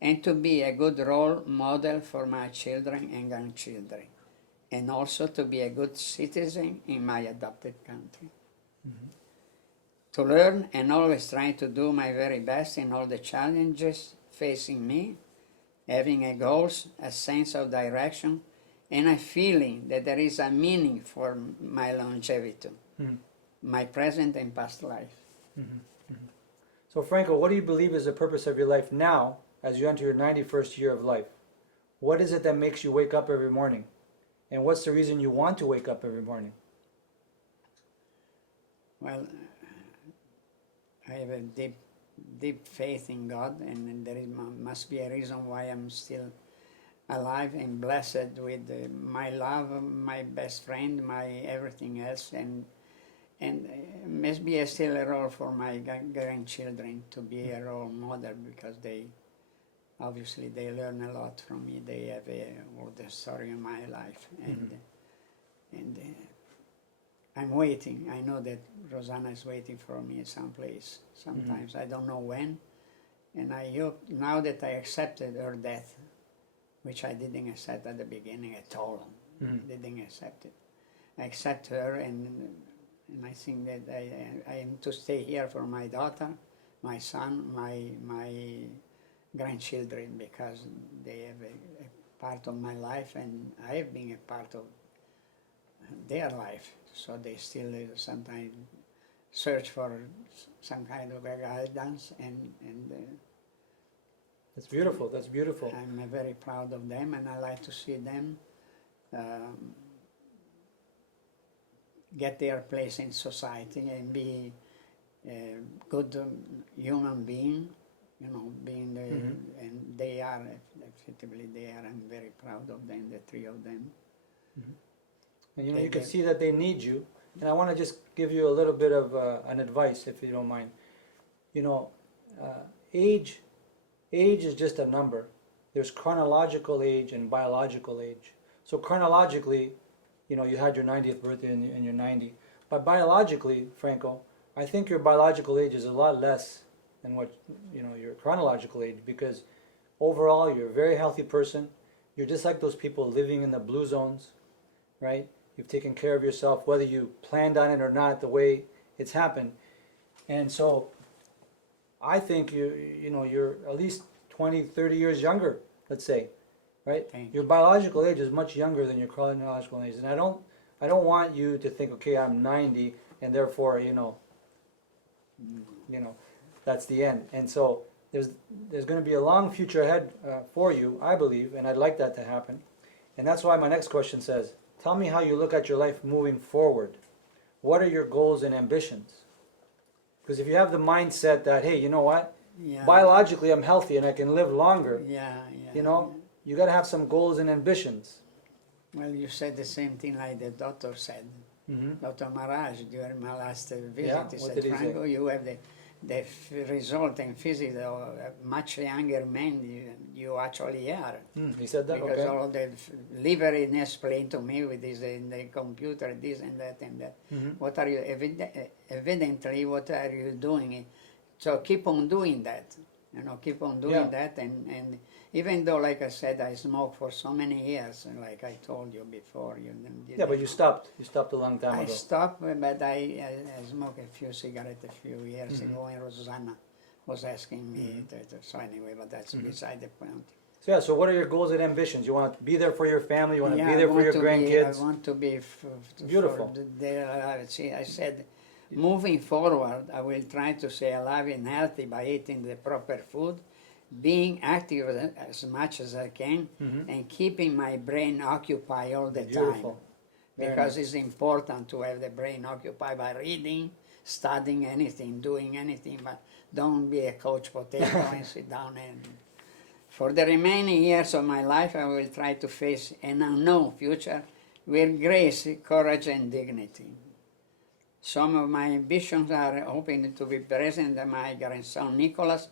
and to be a good role model for my children and grandchildren, and also to be a good citizen in my adopted country. Mm-hmm. To learn and always try to do my very best in all the challenges facing me, having a goals, a sense of direction, and a feeling that there is a meaning for my longevity, Mm-hmm. my present and past life. Mm-hmm. Mm-hmm. So Franco, what do you believe is the purpose of your life now as you enter your 91st year of life? What is it that makes you wake up every morning? And what's the reason you want to wake up every morning? Well, I have a deep faith in God, and there must be a reason why I'm still alive and blessed with my love, my best friend, my everything else, and must be still a role for my grandchildren to be a role model, because they obviously they learn a lot from me. They have all the story of my life, and I'm waiting. I know that Rosanna is waiting for me someplace. Sometimes I don't know when, and I hope now that I accepted her death, which I didn't accept at the beginning at all. Didn't accept it. I accept her, and I think that I am to stay here for my daughter, my son, my grandchildren, because they have a part of my life, and I have been a part of their life. So they still sometimes search for some kind of guidance, and That's beautiful. That's beautiful. I'm very proud of them, and I like to see them get their place in society and be a good human being, you know, being the, and they are, effectively they are. I'm very proud of them, the three of them. And you know, you can see that they need you. And I want to just give you a little bit of an advice, if you don't mind. You know, age is just a number. There's chronological age and biological age. So chronologically, you know, you had your 90th birthday and you're 90. But biologically, Franco, I think your biological age is a lot less than what, you know, your chronological age, because overall you're a very healthy person. You're just like those people living in the blue zones, right? You've taken care of yourself, whether you planned on it or not, the way it's happened. And so I think you know, you're at least 20, 30 years younger, let's say, right? Your biological age is much younger than your chronological age. And I don't want you to think, okay, I'm 90 and therefore, you know, that's the end. And so there's going to be a long future ahead for you, I believe, and I'd like that to happen. And that's why my next question says, tell me how you look at your life moving forward. What are your goals and ambitions? Because if you have the mindset that, hey, you know what? Yeah. Biologically I'm healthy and I can live longer. Yeah. You know, you got to have some goals and ambitions. Well, you said the same thing like the doctor said. Dr. Maraj, during my last visit, he said, Franco, you have the result and physics of a much younger man you actually are. He said that? Because okay. all the liver is explained to me with this in the computer, this and that and that. What are you, evidently, what are you doing? So keep on doing that. You know, keep on doing that, and even though, like I said, I smoked for so many years, and like I told you before, but you stopped. You stopped a long time ago. I stopped, but I smoked a few cigarettes a few years ago, and Rosanna was asking me. So anyway, but that's beside the point. So yeah. So what are your goals and ambitions? You want to be there for your family. You want to be there for your grandkids. I want to be beautiful. See, I said, moving forward, I will try to stay alive and healthy by eating the proper food, being active as much as I can, and keeping my brain occupied all the time. Because it's important to have the brain occupied by reading, studying anything, doing anything, but don't be a couch potato and sit down. And for the remaining years of my life, I will try to face an unknown future with grace, courage, and dignity. Some of my ambitions are hoping to be present at my grandson Nicholas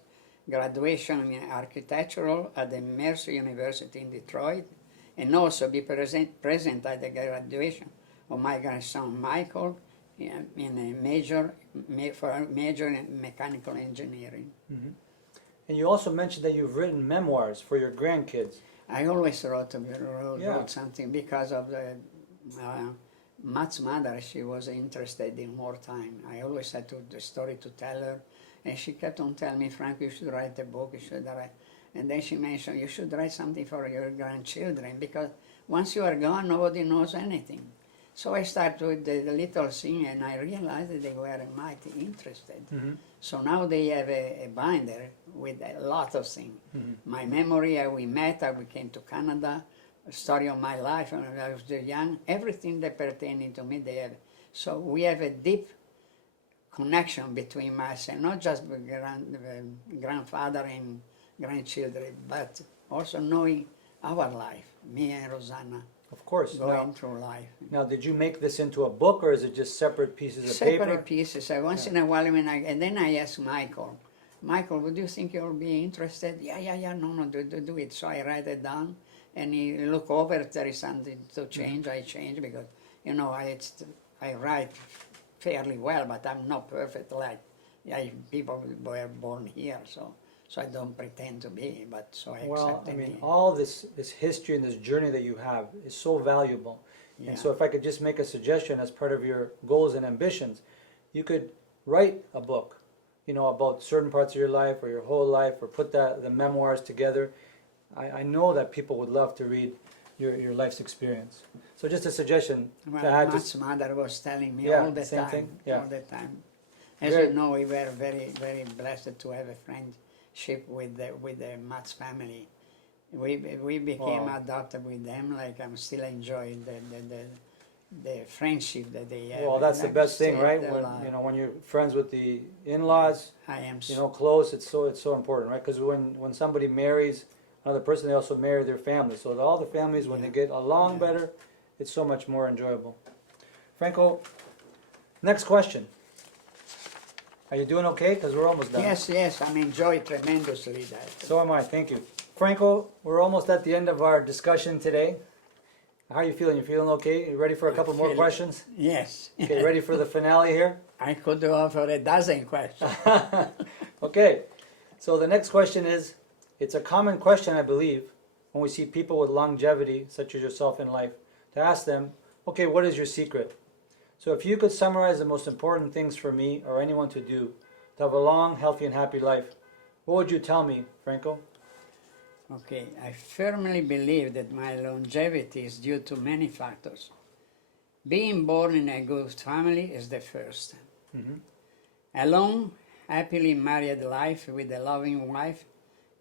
graduation in architectural at the Mercer University in Detroit, and also be present at the graduation of my grandson Michael in a for a major in mechanical engineering. And you also mentioned that you've written memoirs for your grandkids. I always wrote Yeah. something because of Matt's mother. She was interested in wartime. I always had the story to tell her, and she kept on telling me, Franco, you should write a book, you should write. And then she mentioned, you should write something for your grandchildren, because once you are gone, nobody knows anything. So I started with the little thing, and I realized that they were mighty interested. So now they have a binder with a lot of things. My memory, how we met, how we came to Canada, a story of my life when I was young, everything that pertaining to me they have. So we have a deep connection between us, and not just grandfather and grandchildren, but also knowing our life, me and Rosanna. Of course. Going through life. Now, did you make this into a book, or is it just separate pieces of paper? Separate pieces. Once in a while, and then I asked Michael, would you think you'll be interested? Yeah, no, do it. So I write it down, and he look over if there is something to change. I change, because, you know, I write fairly well, but I'm not perfect like people were born here, so I don't pretend to be, but so I accept it. All this history and this journey that you have is so valuable. Yeah. And so if I could just make a suggestion as part of your goals and ambitions, you could write a book, you know, about certain parts of your life or your whole life, or put the memoirs together. I know that people would love to read your life's experience. So just a suggestion to add to... Matt's mother was telling me Yeah, all the same time, thing, yeah. all the time. As you know, we were very, very blessed to have a friendship with the Matt's family. We became adopted with them. Like, I'm still enjoying the friendship that they have. Well, that's the best thing, right? When you're friends with the in-laws, I am. Close. It's so important, right? Because when somebody marries another person, they also marry their family. So all the families, when they get along better, it's so much more enjoyable. Franco, next question. Are you doing okay? Because we're almost done. Yes, I'm enjoying tremendously that. So am I. Thank you. Franco, we're almost at the end of our discussion today. How are you feeling? You feeling okay? You ready for a couple more questions? Yes. Okay, ready for the finale here? I could offer a dozen questions. Okay, so the next question is, it's a common question, I believe, when we see people with longevity, such as yourself in life, to ask them, okay, what is your secret? So if you could summarize the most important things for me or anyone to do to have a long, healthy, and happy life, what would you tell me, Franco? Okay, I firmly believe that my longevity is due to many factors. Being born in a good family is the first. A long, happily married life with a loving wife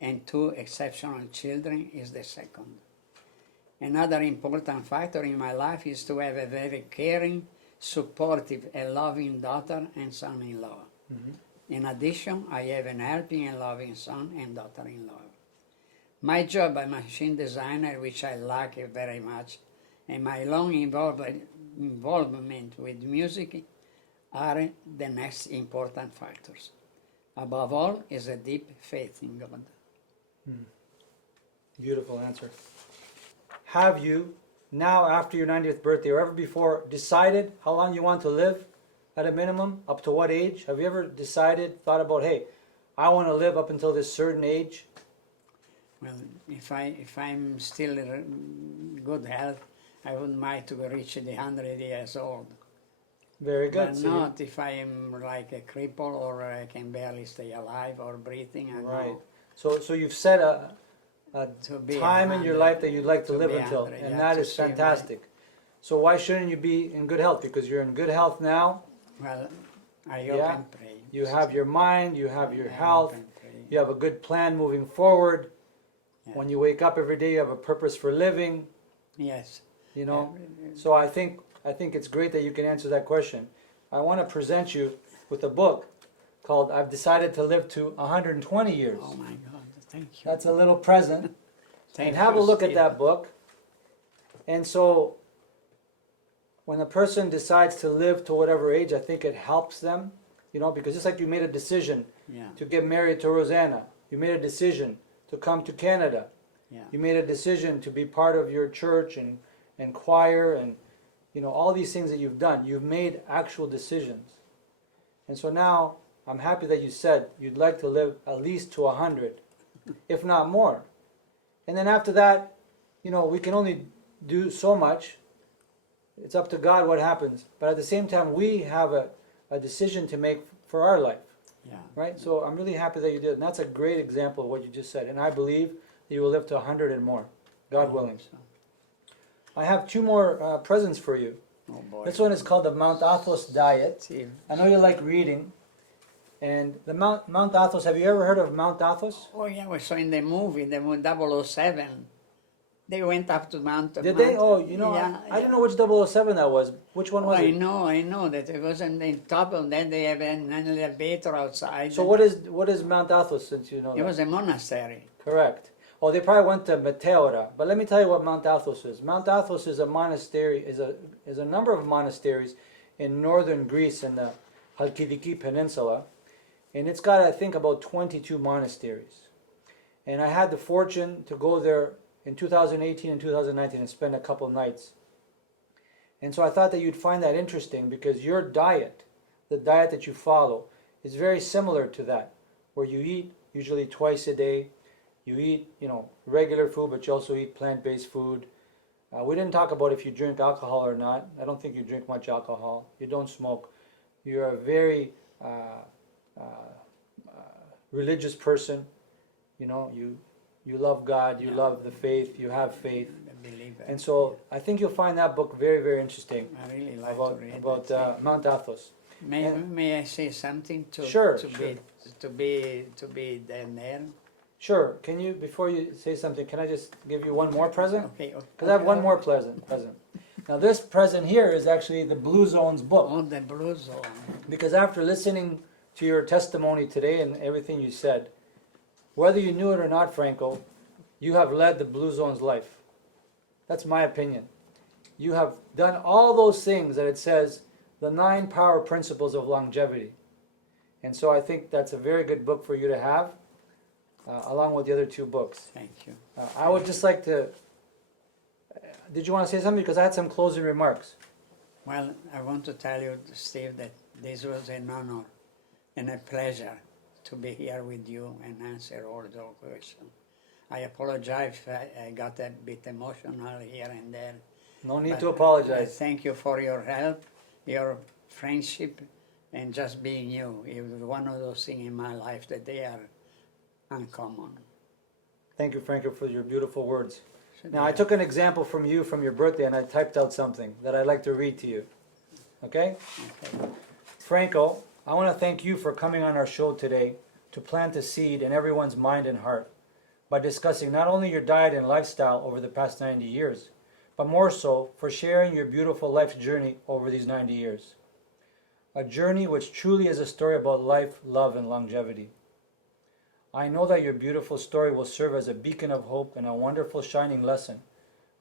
and 2 exceptional children is the second. Another important factor in my life is to have a very caring, supportive, and loving daughter and son-in-law. In addition, I have an helping and loving son and daughter-in-law. My job as machine designer, which I like very much, and my long involvement with music are the next important factors. Above all is a deep faith in God. Beautiful answer. Have you, now after your 90th birthday or ever before, decided how long you want to live at a minimum? Up to what age? Have you ever decided, thought about, hey, I want to live up until this certain age? Well, if I'm still in good health, I wouldn't mind to reach the 100 years old. Very good. But not if I am like a cripple or I can barely stay alive or breathing. Right. So you've set a time in your life that you'd like to live until, and that is fantastic. So why shouldn't you be in good health? Because you're in good health now. Well, I hope and pray. You have your mind, you have your health, you have a good plan moving forward. Yeah. When you wake up every day, you have a purpose for living. Yes. You know, so I think it's great that you can answer that question. I want to present you with a book called "I've Decided to Live to 120 Years." Oh my God! Thank you. That's a little present. And have a look at that book. And so, when a person decides to live to whatever age, I think it helps them. You know, because just like you made a decision to get married to Rosanna, You made a decision to come to Canada. Yeah. You made a decision to be part of your church and choir and all these things that you've done. You've made actual decisions. And so now I'm happy that you said you'd like to live at least to 100, if not more. And then after that, we can only do so much. It's up to God what happens. But at the same time, we have a decision to make for our life. Yeah. Right? So I'm really happy that you did. And that's a great example of what you just said. And I believe that you will live to 100 and more, God willing. So. I have two more presents for you. Oh boy. This one is called the Mount Athos Diet. See, I know you like reading. And the Mount Athos, have you ever heard of Mount Athos? oh yeah, we saw in the movie, the 007. They went up to Mount. Did they? Oh, yeah, I didn't know which 007 that was. Which one was I it? know that it was on the top, and then they have an elevator outside. So what is Mount Athos, since you know It that? was a monastery. Correct. Oh, they probably went to Meteora. But let me tell you what Mount Athos is. Mount Athos is a monastery, is a number of monasteries in northern Greece in the Halkidiki Peninsula. And it's got, I think, about 22 monasteries. And I had the fortune to go there in 2018 and 2019 and spend a couple nights. And so I thought that you'd find that interesting because your diet, the diet that you follow, is very similar to that, where you eat usually twice a day. You eat, regular food, but you also eat plant-based food. We didn't talk about if you drink alcohol or not. I don't think you drink much alcohol. You don't smoke. You're a very religious person. You love God. You love the faith. You have faith. I believe it. And so I think you'll find that book very, very interesting I really like about to read about Mount Athos. May I say something to Sure, to sure. be there? Sure. Can you, before you say something, can I just give you one more present? Okay. Because I have one more present. Now this present here is actually the Blue Zones book. On the blue zone. Because after listening to your testimony today and everything you said, whether you knew it or not, Franco, you have led the Blue Zone's life. That's my opinion. You have done all those things that it says, the 9 power principles of longevity. And so I think that's a very good book for you to have, along with the other 2 books. Thank you. I would just like to, did you want to say something? Because I had some closing remarks. Well, I want to tell you, Steve, that this was an honor and a pleasure to be here with you and answer all the questions. I apologize if I got a bit emotional here and there. No need But to apologize. Thank you for your help, your friendship, and just being you. It was one of those things in my life that they are uncommon. Thank you, Franco, for your beautiful words. Should Now, be- I took an example from you from your birthday, and I typed out something that I'd like to read to you. Okay? Okay. Franco, I want to thank you for coming on our show today to plant a seed in everyone's mind and heart by discussing not only your diet and lifestyle over the past 90 years, but more so for sharing your beautiful life's journey over these 90 years. A journey which truly is a story about life, love, and longevity. I know that your beautiful story will serve as a beacon of hope and a wonderful shining lesson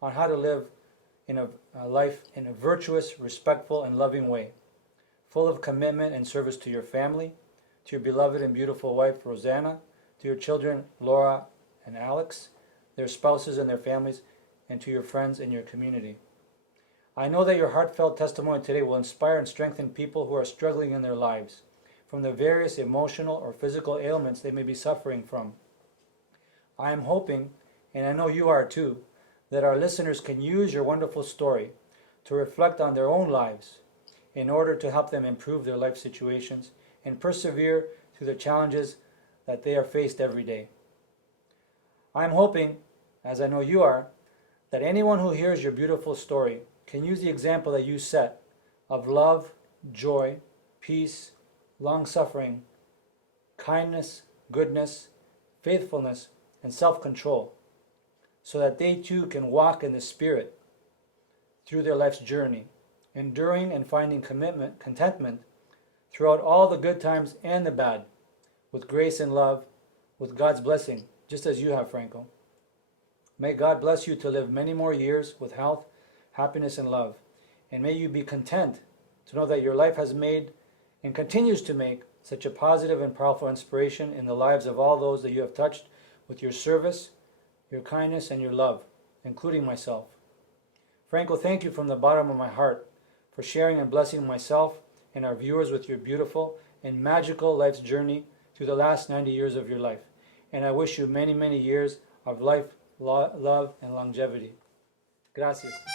on how to live in a life in a virtuous, respectful, and loving way, full of commitment and service to your family, to your beloved and beautiful wife, Rosanna, to your children, Laura and Alex, their spouses and their families, and to your friends in your community. I know that your heartfelt testimony today will inspire and strengthen people who are struggling in their lives from the various emotional or physical ailments they may be suffering from. I am hoping, and I know you are too, that our listeners can use your wonderful story to reflect on their own lives in order to help them improve their life situations and persevere through the challenges that they are faced every day. I am hoping, as I know you are, that anyone who hears your beautiful story can use the example that you set of love, joy, peace, long-suffering, kindness, goodness, faithfulness, and self-control, so that they too can walk in the Spirit through their life's journey, enduring and finding contentment throughout all the good times and the bad, with grace and love, with God's blessing, just as you have, Franco. May God bless you to live many more years with health, happiness, and love, and may you be content to know that your life has made and continues to make such a positive and powerful inspiration in the lives of all those that you have touched with your service, your kindness, and your love, including myself. Franco, thank you from the bottom of my heart for sharing and blessing myself and our viewers with your beautiful and magical life's journey through the last 90 years of your life. And I wish you many, many years of life, love, and longevity. Gracias.